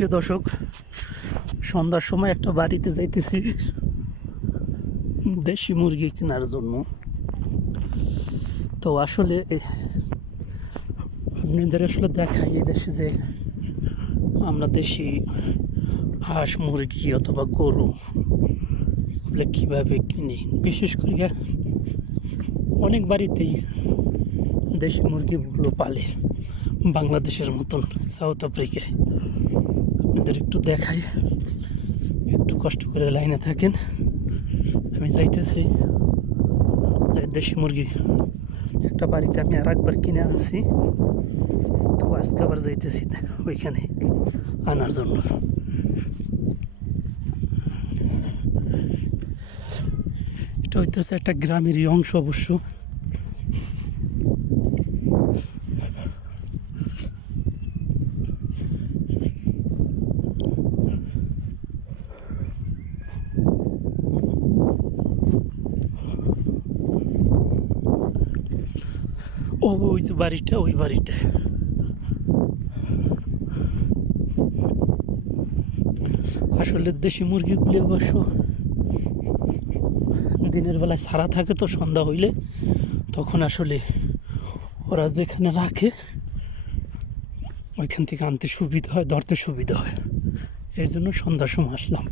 প্রিয় দর্শক, সন্ধ্যার সময় একটা বাড়িতে যাইতেছি দেশি মুরগি কেনার জন্য। তো আসলে আপনাদের আসলে দেখাই এই দেশে যে আমরা দেশি হাঁস মুরগি অথবা গরু এগুলো কীভাবে কিনি। বিশেষ করে অনেক বাড়িতেই দেশি মুরগিগুলো পালে বাংলাদেশের মতন সাউথ আফ্রিকায়। আপনাদের একটু দেখাই, একটু কষ্ট করে লাইনে থাকেন। আমি যাইতেছি দেশি মুরগি একটা বাড়িতে আমি আর একবার কিনে আনছি, তো আজকে আবার যাইতেছি ওইখানে আনার জন্য। এটা হইতেছে একটা গ্রামেরই অংশ অবশ্য। ওই যে বাড়িটা, ওই বাড়িটা আসলে দেশি মুরগিগুলি অবশ্য দিনের বেলায় ছাড়া থাকে, তো সন্ধ্যা হইলে তখন আসলে ওরা যেখানে রাখে ওইখান থেকে আনতে সুবিধা হয়, ধরতে সুবিধা হয়। এই জন্য সন্ধ্যার সময় আসলাম।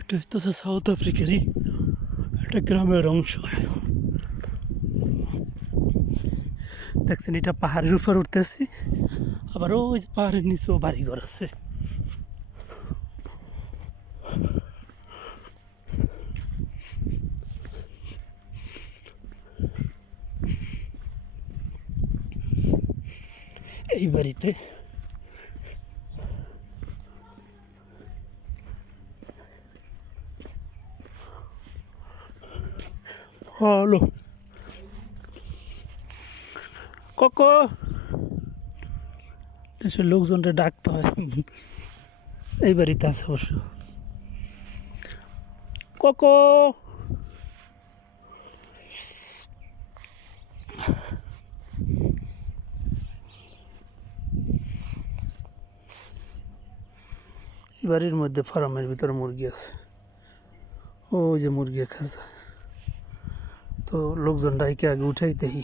এটা হচ্ছে সাউথ আফ্রিকারই একটা গ্রামের অংশ। দেখছেন, এটা পাহাড়ের উপর উঠতেছি, আবার ওই যে পাহাড়ের নিচেও বাড়িঘর আছে। এই বাড়িতে হলো কোকো, দেশের লোকজনকে ডাকতে হয়। এই বাড়িতে আছে অবশ্য কোকো। এই বাড়ির মধ্যে ফার্মের ভিতরে মুরগি আছে, ওই যে মুরগির খাঁচা। তো লোকজন ডাইকে আগে উঠাইতেই